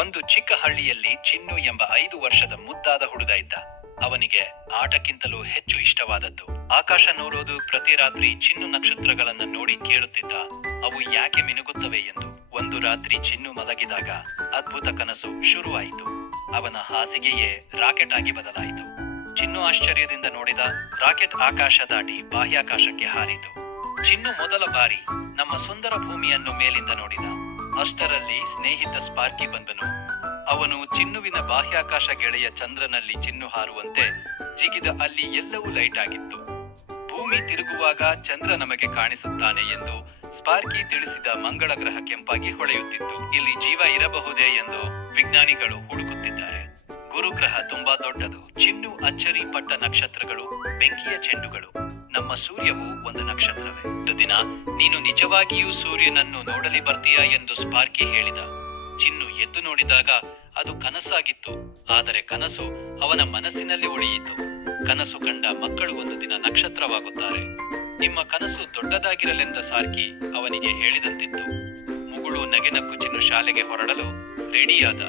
ಒಂದು ಚಿಕ್ಕ ಹಳ್ಳಿಯಲ್ಲಿ ಚಿನ್ನು ಎಂಬ 5 ವರ್ಷದ ಮುದ್ದಾದ ಹುಡುಗ ಇದ್ದ. ಅವನಿಗೆ ಆಟಕ್ಕಿಂತಲೂ ಹೆಚ್ಚು ಇಷ್ಟವಾದದ್ದು ಆಕಾಶ ನೋಡೋದು. ಪ್ರತಿ ರಾತ್ರಿ ಚಿನ್ನು ನಕ್ಷತ್ರಗಳನ್ನ ನೋಡಿ ಕೇಳುತ್ತಿದ್ದ, ಅವು ಯಾಕೆ ಮಿನುಗುತ್ತವೆ ಎಂದು. ಒಂದು ರಾತ್ರಿ ಚಿನ್ನು ಮಲಗಿದಾಗ ಅದ್ಭುತ ಕನಸು ಶುರುವಾಯಿತು. ಅವನ ಹಾಸಿಗೆಯೇ ರಾಕೆಟ್ ಆಗಿ ಬದಲಾಯಿತು. ಚಿನ್ನು ಆಶ್ಚರ್ಯದಿಂದ ನೋಡಿದ. ರಾಕೆಟ್ ಆಕಾಶ ದಾಟಿ ಬಾಹ್ಯಾಕಾಶಕ್ಕೆ ಹಾರಿತು. ಚಿನ್ನು ಮೊದಲ ಬಾರಿ ನಮ್ಮ ಸುಂದರ ಭೂಮಿಯನ್ನು ಮೇಲಿಂದ ನೋಡಿದ. ಅಷ್ಟರಲ್ಲಿ ಸ್ನೇಹಿತ ಸ್ಪಾರ್ಕಿ ಬಂದನು. ಅವನು ಚಿನ್ನುವಿನ ಬಾಹ್ಯಾಕಾಶ ಗೆಳೆಯ ಚಂದ್ರನಲ್ಲಿ ಚಿನ್ನು ಹಾರುವಂತೆ ಜಿಗಿದ. ಅಲ್ಲಿ ಎಲ್ಲವೂ ಲೈಟ್ ಆಗಿತ್ತು. ಭೂಮಿ ತಿರುಗುವಾಗ ಚಂದ್ರ ನಮಗೆ ಕಾಣಿಸುತ್ತಾನೆ ಎಂದು ಸ್ಪಾರ್ಕಿ ತಿಳಿಸಿದ. ಮಂಗಳ ಗ್ರಹ ಕೆಂಪಾಗಿ ಹೊಳೆಯುತ್ತಿತ್ತು. ಇಲ್ಲಿ ಜೀವ ಇರಬಹುದೇ ಎಂದು ವಿಜ್ಞಾನಿಗಳು ಹುಡುಕುತ್ತಿದ್ದಾರೆ. ಗುರುಗ್ರಹ ತುಂಬಾ ದೊಡ್ಡದು. ಚಿನ್ನು ಅಚ್ಚರಿ ಪಟ್ಟ ನಕ್ಷತ್ರಗಳು, ಬೆಂಕಿಯ ಚೆಂಡುಗಳು. ನಮ್ಮ ಸೂರ್ಯವು ಒಂದು ನಕ್ಷತ್ರವೇ. ಒಂದು ದಿನ ನೀನು ನಿಜವಾಗಿಯೂ ಸೂರ್ಯನನ್ನು ನೋಡಲಿ ಬರ್ತೀಯಾ ಎಂದು ಸ್ಪಾರ್ಕಿ ಹೇಳಿದ. ಚಿನ್ನು ಎದ್ದು ನೋಡಿದಾಗ ಅದು ಕನಸಾಗಿತ್ತು. ಆದರೆ ಕನಸು ಅವನ ಮನಸ್ಸಿನಲ್ಲಿ ಉಳಿಯಿತು. ಕನಸು ಕಂಡ ಮಕ್ಕಳು ಒಂದು ದಿನ ನಕ್ಷತ್ರವಾಗುತ್ತಾರೆ. ನಿಮ್ಮ ಕನಸು ದೊಡ್ಡದಾಗಿರಲೆಂದ ಸಾರ್ಕಿ ಅವನಿಗೆ ಹೇಳಿದಂತಿತ್ತು. ಮುಗುಳು ನಗೆನಕ್ಕು ಚಿನ್ನು ಶಾಲೆಗೆ ಹೊರಡಲು ರೆಡಿಯಾದ.